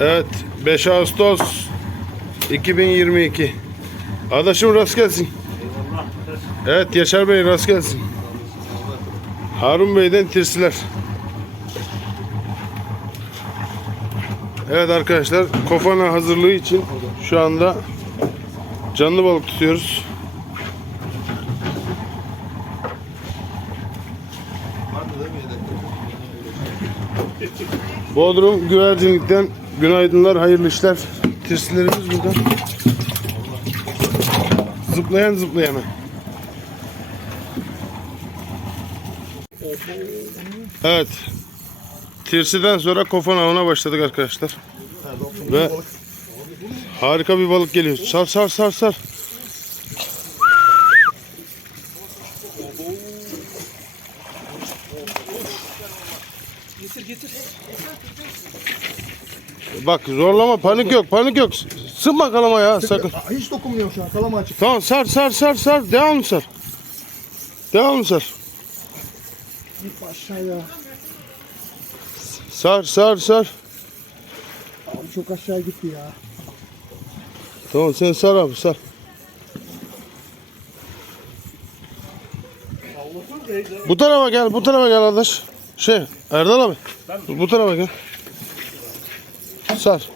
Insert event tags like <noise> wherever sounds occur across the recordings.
Evet 5 Ağustos 2022 Adaşım rast gelsin. Evet Yaşar Bey rast gelsin. Harun Bey'den tirsiler. Evet arkadaşlar kofana hazırlığı için şu anda canlı balık tutuyoruz. Bodrum Güvercinlik'ten günaydınlar, hayırlı işler. Tirsilerimiz burada. Zıplayan zıplayana. Evet. Tirsiden sonra kofan avına başladık arkadaşlar. Ve harika bir balık geliyor. Sar sar sar sar. Bak zorlama panik yok panik yok. Sıkma kalama ya sakın. Hiç dokunmuyorum şu an. Kalama açık. Tamam sar sar sar sar. Devamlı sar. Devamlı sar. Git aşağıya. Sar sar sar. Abi çok aşağı gitti ya. Tamam sen sar abi sar. Bu tarafa gel, bu tarafa gel arkadaş. Şey, Erdal abi. Bu tarafa gel. Sar.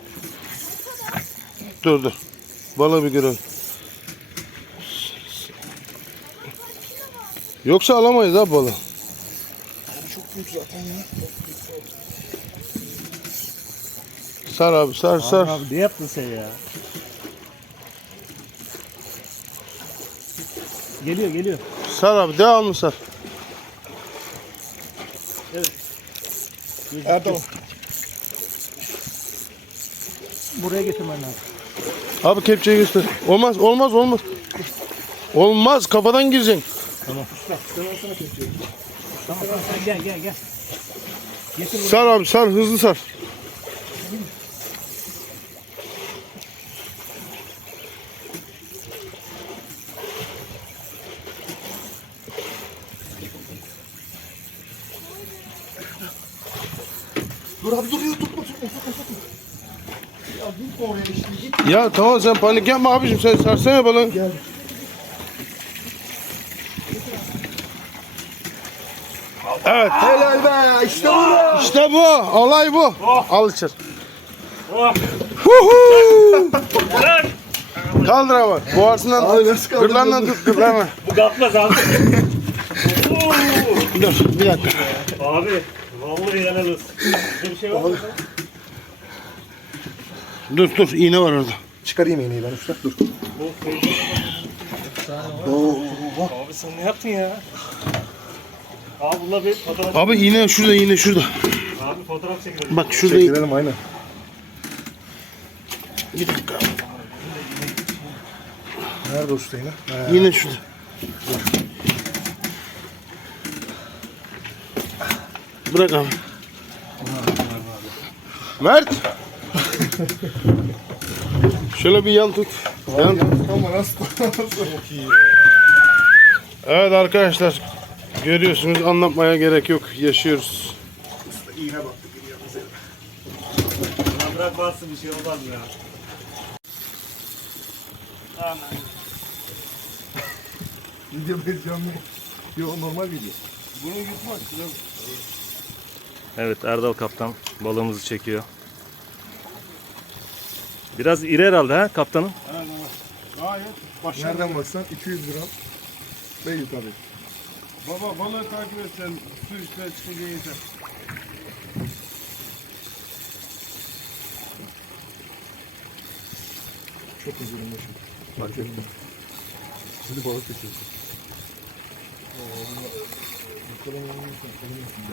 Dur dur. Balığı bir görelim. Yoksa alamayız abi balığı. Çok büyük zaten ya. Sar abi, sar sar. Abi ne yaptın sen ya? Geliyor geliyor. Sar abi, devamlı sar. Erdal. Buraya getirmen lazım. Abi kepçeyi göster. Olmaz, olmaz, olmaz. Olmaz, kafadan gireceksin. Tamam tamam sen gel gel gel. Sar abi, sar, hızlı sar. Dur abi dur dur tutma tutma tutma tutma. Ya gitme oraya işte git. Ya tamam sen panik yapma abicim sen sarsana. Gel. Evet. Helal be işte bu. İşte bu. Olay bu. Al içeri. Oh. Huhu. Kaldır abi. Boğazından Abi tut. nasıl kaldırdın Gırlandan bunu? tut. Bu kalkmaz abi. Dur bir dakika. abi vallahi helal olsun. Bir şey var mı? Dur dur iğne var orada. Çıkarayım iğneyi ben usta dur. Abi sen ne yaptın ya? Abi bununla bir fotoğraf, Abi iğne şurada iğne şurada. abi fotoğraf çekelim. Bak şurada iğne. Çekilelim aynen. Bir dakika. Nerede usta? He. İğne şurada. Bırak abi. Mert. Şöyle bir yan tut. Yan. <laughs> Evet arkadaşlar. Görüyorsunuz anlatmaya gerek yok. Yaşıyoruz. İğne baktı bırak bassın bir şey olmaz ya. Aman. <laughs> Video bir canlı. Yo normal video. Bunu yutmak. Evet Erdal kaptan balığımızı çekiyor. Biraz iri herhalde ha kaptanım. Gayet başarılı. Nereden baksan 200 gram. Değil tabii. Baba balığı takip et sen. Su üstüne çıkınca yeter. Çok üzülüm başım. Fark ettim. Şimdi balık çekiyorsun.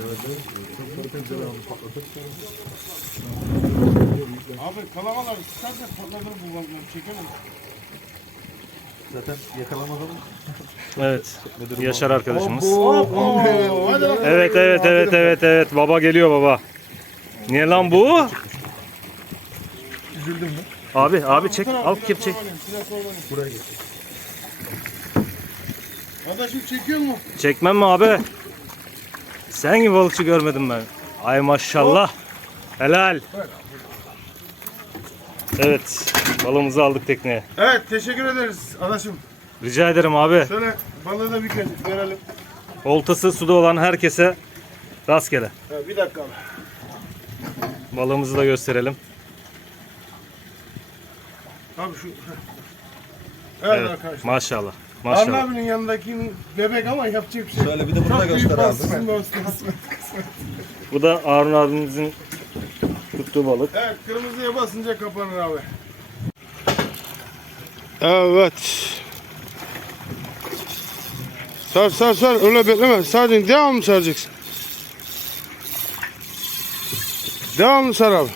Evet, evet. Çok sarı pencere almış, patlatır. Abi kalamalar istersen patlatır bu balıkları çekemem. Zaten yakalamadan Evet. <laughs> Yaşar arkadaşımız. Bak. Evet evet evet evet evet baba geliyor baba. Niye lan bu? üzüldüm mü? Abi abi çek al kepçeyi. Buraya geç. Adaşım çekiyor mu? Çekmem mi abi? Sen gibi balıkçı görmedim ben. Ay maşallah. Helal. Evet. Balığımızı aldık tekneye. Evet teşekkür ederiz adaşım. Rica ederim abi. Şöyle balığı da bir kez verelim. Oltası suda olan herkese rastgele. Ha, bir dakika abi. Balığımızı da gösterelim. Abi şu. Evet, Evet. arkadaşlar. Maşallah. Maşallah. abinin yanındaki bebek ama yapacak bir şey. Şöyle bir de bunu da göster abi. Bu da Harun abimizin tuttuğu balık. Evet kırmızıya basınca kapanır abi. Evet. Sar sar sar öyle bekleme. Sadece devamlı saracaksın. Devamlı sar abi.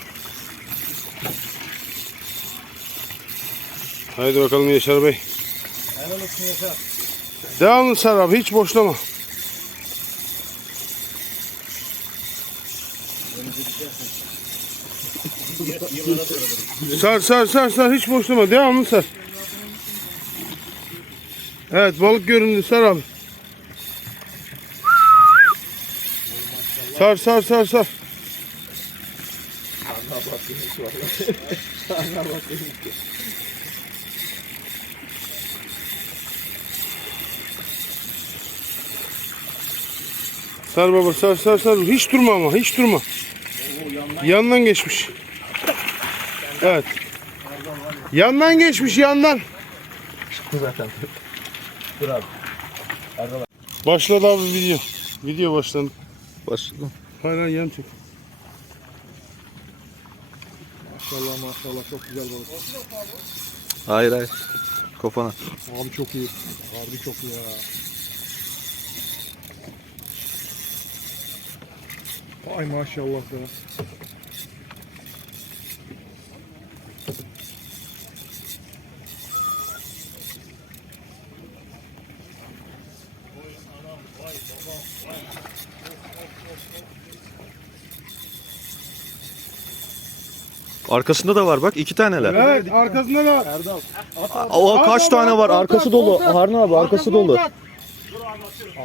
Haydi bakalım Yaşar Bey. Devamlı sar abi hiç boşlama. Sar sar sar sar hiç boşlama devamlı sar. Evet balık göründü sar abi. Sar sar sar sar. Sar baba sar sar sar. Hiç durma ama hiç durma. Yandan geçmiş. Evet. Yandan geçmiş yandan. zaten. Dur abi. Başladı abi video. Video başladı. Başladım. Hayır hayır yan çek. Maşallah maşallah çok güzel balık. Hayır hayır. Kofana. Abi çok iyi. Harbi çok iyi ya. Ay maşallah ya. Arkasında da var bak iki taneler. Evet arkasında da. Erdal. O kaç tane var? Arkası dolu. Harun abi arkası dolu.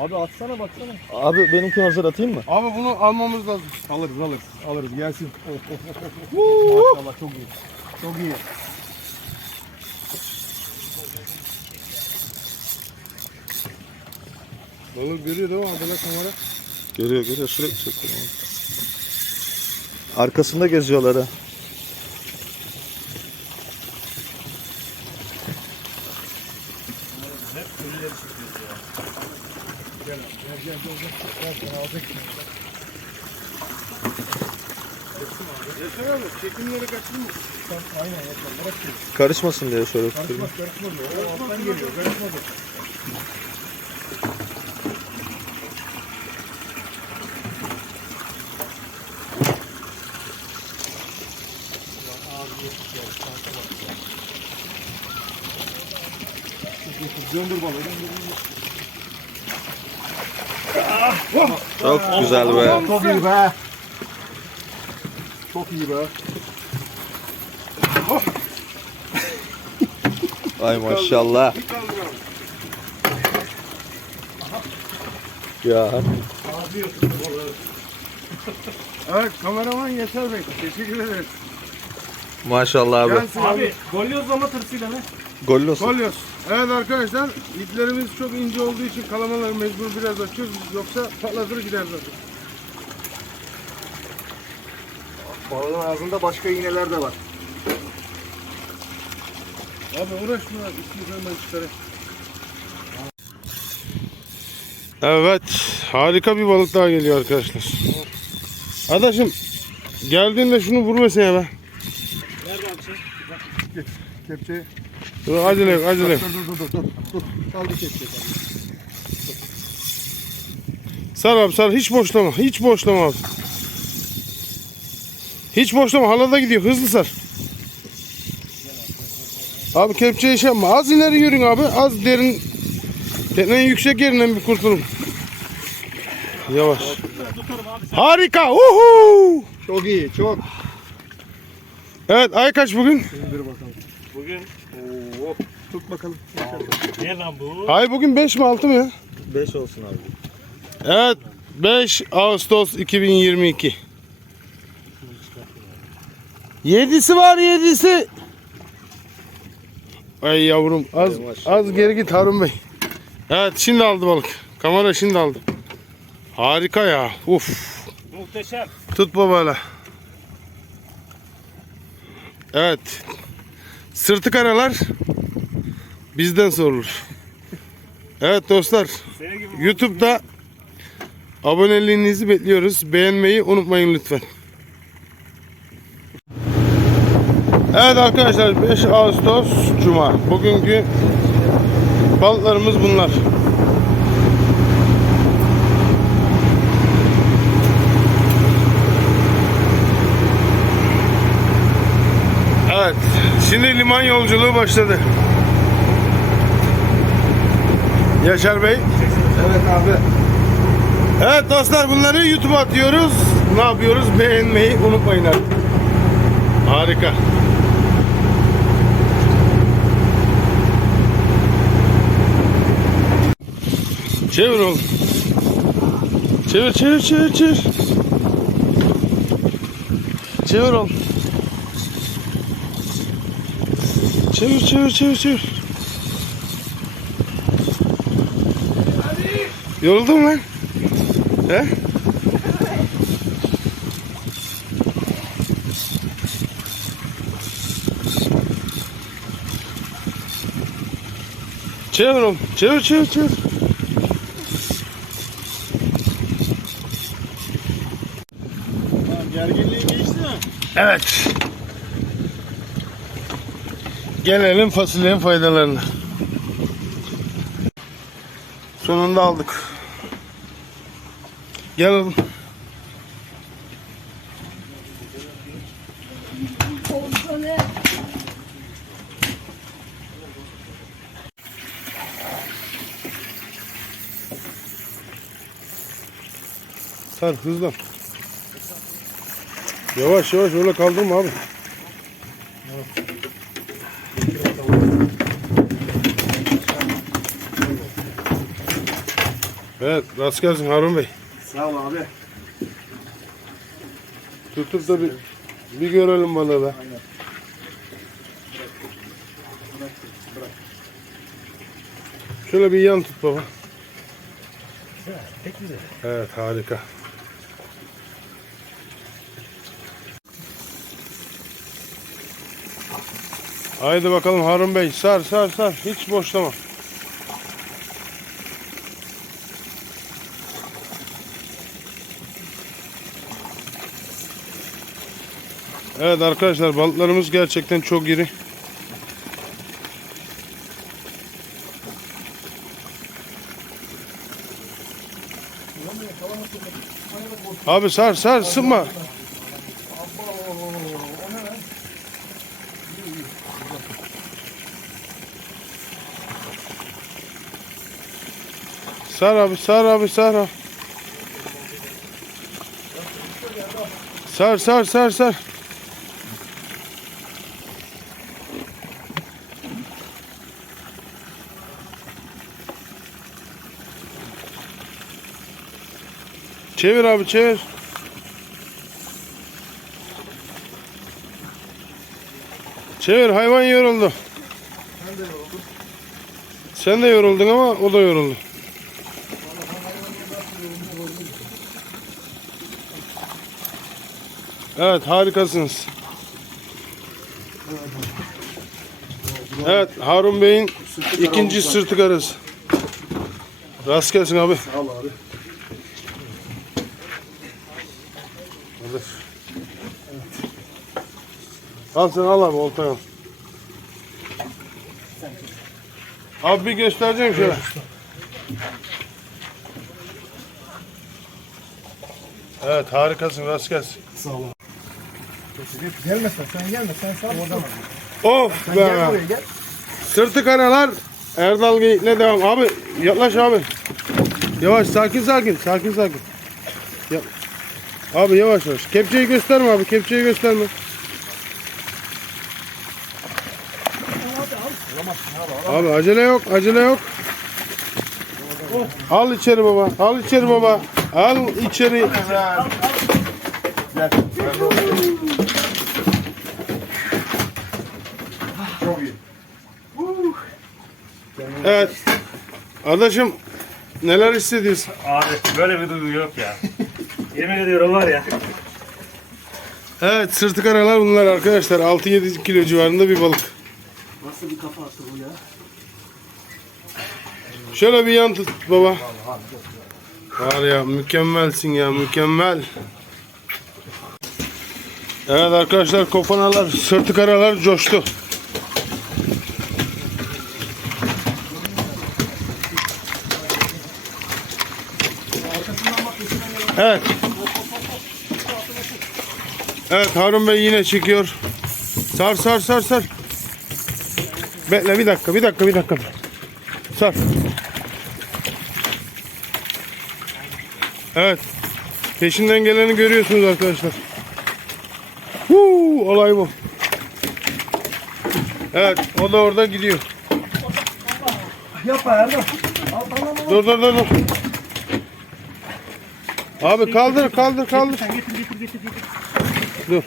Abi atsana baksana. Abi benimki hazır atayım mı? Abi bunu almamız lazım. Alırız alırız. Alırız gelsin. Maşallah çok iyi. Çok iyi. Balık görüyor değil mi abi böyle kamera? Görüyor görüyor sürekli çekiyor. Arkasında geziyorlar ha. Yeter abi çekimleri kaçırma. Aynen. Bırak. Karışmasın diye şöyle tutuyorum. Karışmaz karışmaz. O alttan geliyor. Karışmaz. o. Döndür balığı. Döndür. Çok güzel be. Çok iyi be. Çok iyi be. Ay maşallah. Ya. Evet kameraman Yaşar Bey. Teşekkür ederiz. Maşallah abi. Gelsin abi. Abi golyozlama tırsıyla ne? Gollos. Kolyoz. Evet arkadaşlar iplerimiz çok ince olduğu için kalamaları mecbur biraz açıyoruz. Yoksa patlatır gider zaten. Balığın ağzında başka iğneler de var. Abi uğraşma abi. İstiyorsan ben çıkarayım. Evet. Harika bir balık daha geliyor arkadaşlar. Adaşım geldiğinde şunu vurmasın ya be. Kepçeyi. Dur, acele yok acele yok. Dur dur dur dur. Dur. Kaldı kepçeyi. Sar abi sar hiç boşlama. Hiç boşlama abi. Hiç boşlama halada gidiyor hızlı sar. Abi kepçeyi şey yapma. Az ileri yürün abi. Az derin. Teknenin yüksek yerinden bir kurtulun. Yavaş. Harika. Uhu. Çok iyi çok. Evet ay kaç bugün? İndir bakalım. Bugün Oo. Tut bakalım. ne lan bu? Ay bugün 5 mi 6 mı ya? 5 olsun abi. Evet 5 Ağustos 2022. Yedisi var yedisi. Ay yavrum az az geri git Harun Bey. Evet şimdi aldı balık. Kamera şimdi aldı. Harika ya. Uf. Muhteşem. Tut babayla. Evet. Sırtı karalar bizden sorulur. Evet dostlar. YouTube'da aboneliğinizi bekliyoruz. Beğenmeyi unutmayın lütfen. Evet arkadaşlar 5 Ağustos Cuma. Bugünkü balıklarımız bunlar. Evet. Şimdi liman yolculuğu başladı. Yaşar Bey. Evet abi. Evet dostlar bunları YouTube'a atıyoruz. Ne yapıyoruz? Beğenmeyi unutmayın artık. Harika. Çevir oğlum. Çevir çevir çevir çevir. Çevir oğlum. Çevir çevir çevir çevir. Yoruldun mu lan? He? Çevir oğlum. Çevir çevir çevir. Gerginliği geçti mi? Evet. Gelelim fasulyenin faydalarına. Sonunda aldık. Gel oğlum. Sar hızlan. Yavaş yavaş öyle kaldırma abi. Evet rast gelsin Harun Bey. Sağ ol abi. Tutup da bir, bir görelim bana da. Şöyle bir yan tut baba. Pek güzel. Evet harika. Haydi bakalım Harun Bey sar sar sar hiç boşlama. Evet arkadaşlar balıklarımız gerçekten çok iri. Abi sar sar sıkma. Sar abi sar abi sar abi. Sar sar sar sar. Çevir abi çevir. Çevir hayvan yoruldu. Sen de yoruldun ama o da yoruldu. Evet harikasınız. Evet Harun Bey'in ikinci sırtı karası. Rast gelsin abi. Sağ ol abi. Al sen al abi oltayı al. Abi bir göstereceğim şöyle. Evet harikasın rast gelsin. Sağ ol abi. Gelme sen, sen gelme. Sen sağ oradan Of Gel be. buraya gel. Sırtı karalar Erdal Geyik'le devam. Abi yaklaş abi. Yavaş sakin sakin. Sakin sakin. Ya- Abi yavaş yavaş. Kepçeyi gösterme abi. Kepçeyi gösterme. Abi acele yok. Acele yok. Al içeri baba. Al içeri baba. Al içeri. Gel. Çok iyi. Evet. Adaşım neler hissediyorsun? Abi böyle bir duygu yok ya. Yemin ediyorum var ya. Evet sırtı karalar bunlar arkadaşlar. 6-7 kilo civarında bir balık. Nasıl bir kafa attı bu ya? Şöyle bir yan tut baba. Var ya mükemmelsin ya mükemmel. Evet arkadaşlar kofanalar, sırtı karalar coştu. Evet. Evet Harun Bey yine çekiyor. Sar sar sar sar. Bekle bir dakika bir dakika bir dakika. Sar. Evet. Peşinden geleni görüyorsunuz arkadaşlar. Huu, olay bu. Evet, o da orada gidiyor. Yapma Erdem. Dur dur dur dur. Abi kaldır kaldır kaldır. Sen getir getir getir getir. Dur.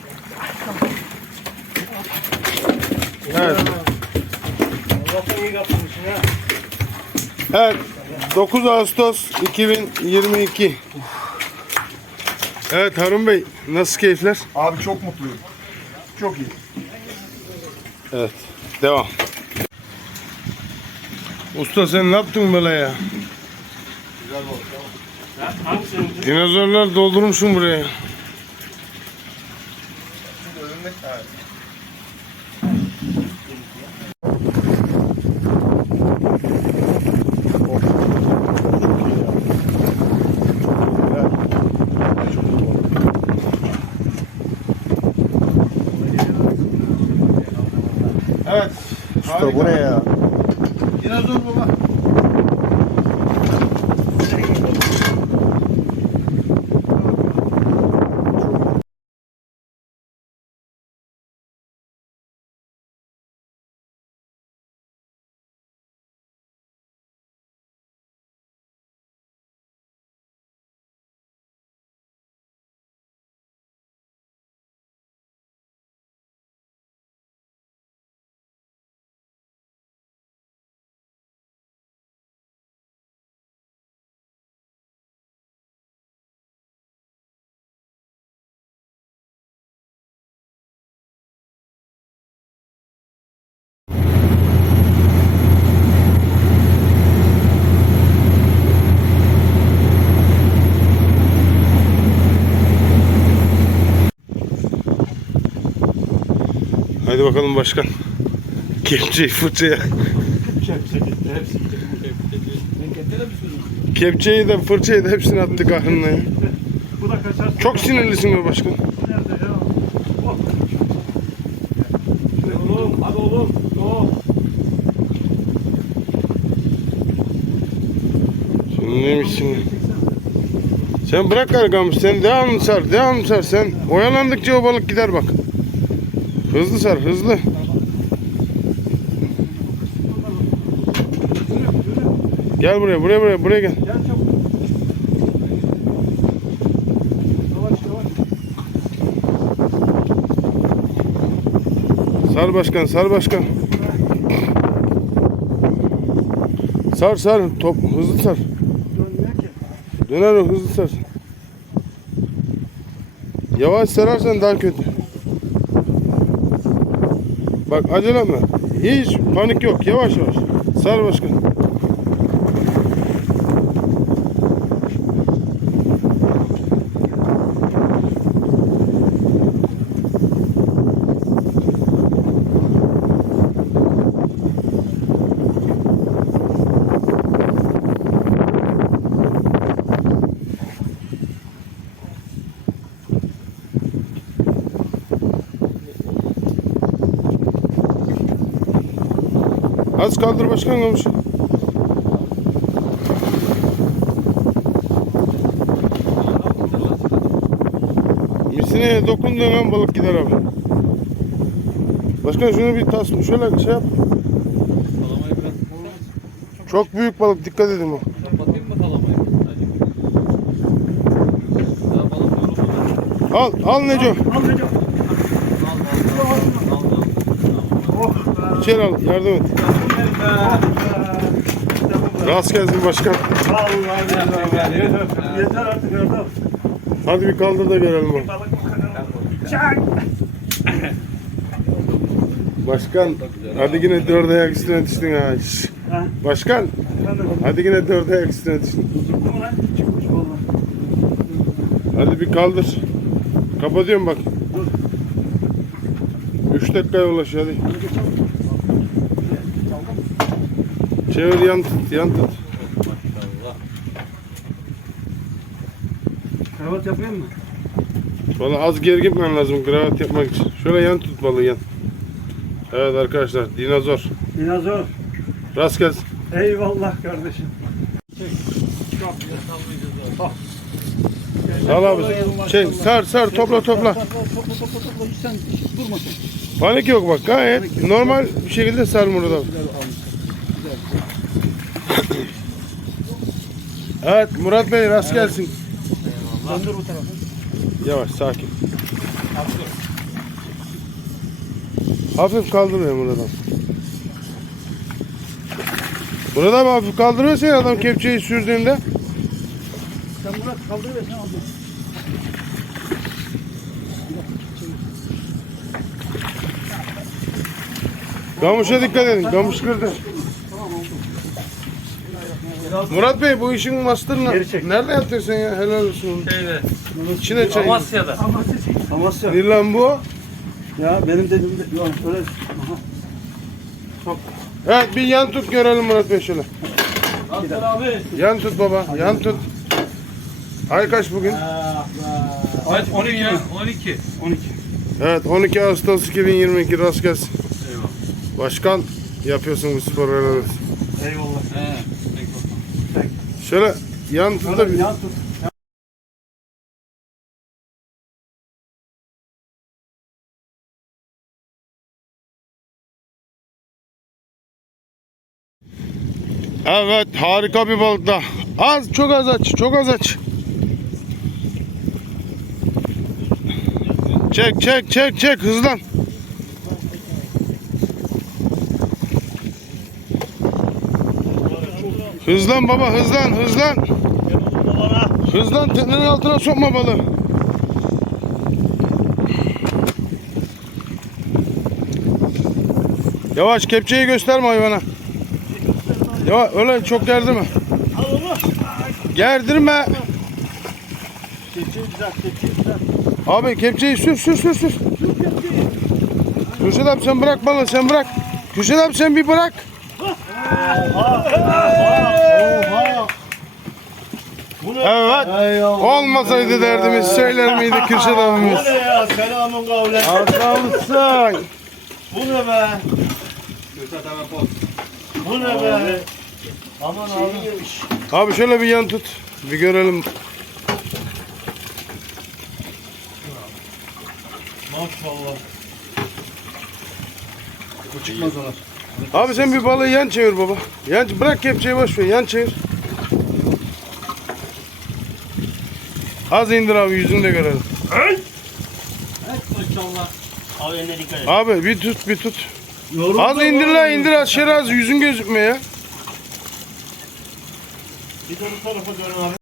Evet. Allah'tan iyi kaptırmışsın ha. Evet. 9 Ağustos 2022. Evet Harun Bey nasıl keyifler? Abi çok mutluyum. Çok iyi. Evet. Devam. Usta sen ne yaptın böyle ya? Ha, Hangisini? Dinozorlar doldurmuşsun buraya. Evet. Usta bu ne ya? Dinozor baba. Haydi bakalım başkan. Kepçeyi fırçaya. Kepçeyi de fırçayı da hepsini attı kahrına ya. Çok sinirlisin be başkan. Oğlum, hadi oğlum. Oh. Şimdi neymiş şimdi? Sen bırak kargamış sen devam sar devam sar sen oyalandıkça o balık gider bak. Hızlı sar hızlı. Gel buraya buraya buraya buraya gel. Gel çabuk. Yavaş yavaş. Sar başkan sar başkan. Sar sar top hızlı sar. Döner o hızlı sar. Yavaş sararsan daha kötü. Bak acele etme. Hiç panik yok. Yavaş yavaş. Sar başkan. Az kaldır başkan olmuş. Misineye dokunduğun an balık gider abi. Başkan şunu bir tas şöyle şey yap. Çok büyük balık dikkat edin o. Al al Neco. Al. Al al. İçeri al yardım et. Rast gelsin başkan. Yeter artık Erdal. Hadi bir kaldır da görelim bak. Başkan, hadi yine dört ayak üstüne düştün ha. Başkan, hadi yine dört ayak üstüne düştün. Hadi bir kaldır. Kapatıyorum bak. Üç dakikaya ulaş hadi. Çevir yan tut, yan tut. Kravat yapayım mı? Valla az geri gitmen lazım kravat yapmak için. Şöyle yan tut balığı yan. Evet arkadaşlar dinozor. Dinozor. Rast gelsin. Eyvallah kardeşim. Al abi. Şey, sar sar topla topla. Topla topla topla hiç sen hiç durmasın. Panik yok bak gayet normal bir şekilde sar Murat abi. Evet Murat Bey rast gelsin. Döndür bu tarafa. Yavaş sakin. Hafif kaldırmıyor Murat abi. Murat abi hafif kaldırıyorsa ya adam kepçeyi sürdüğünde. Sen Murat kaldırıver sen al. Gamışa dikkat edin. Gamış kırdı. Murat Bey bu işin masterını Geri çek. nerede yaptın sen ya? Helal olsun. Şeyde. İçine çay. Amasya'da. Amasya. Ne lan bu? Ya benim dediğimde yok öyle. Aha. Evet bir yan tut görelim Murat Bey şöyle. Nasıl abi? Yan tut baba. Yan tut. Ay kaç bugün? Kaç? 12 ya. 12. 12. Evet 12 Ağustos 2022 rast gelsin. Eyvallah. Başkan yapıyorsun bu spor helal olsun. Eyvallah. He. Şöyle yan tut da bir. Yan tut. Evet harika bir balık da. Az çok az aç. Çok az aç. Çek çek çek çek hızlan. Hızlan baba hızlan hızlan. Hızlan teknenin altına sokma balığı. Yavaş kepçeyi gösterme hayvana. Ya öyle çok gerdirme. Gerdirme. Keçi güzel, keçi güzel. Abi kepçeyi sür sür sür sür. Kürşat abi sen bırak balığı sen bırak. Kürşat abi sen bir bırak. Evet. Olmasaydı derdimiz söyler miydi Kürşat abimiz? ne ya? Selamun kavlen. Adamsın. Bu ne be? Bu ne be? Aman abi. Abi şöyle bir yan tut. Bir görelim. Maşallah. Bu çıkmaz. Abi sen bir balığı yan çevir baba. Yan bırak kepçeyi boş ver. Yan çevir. Az indir abi yüzünü de görelim. Maşallah. Abi eline dikkat et. Abi bir tut bir tut. Az indir la indir aşağı az yüzün gözükmüyor ya. Bir de bu tarafa dön abi.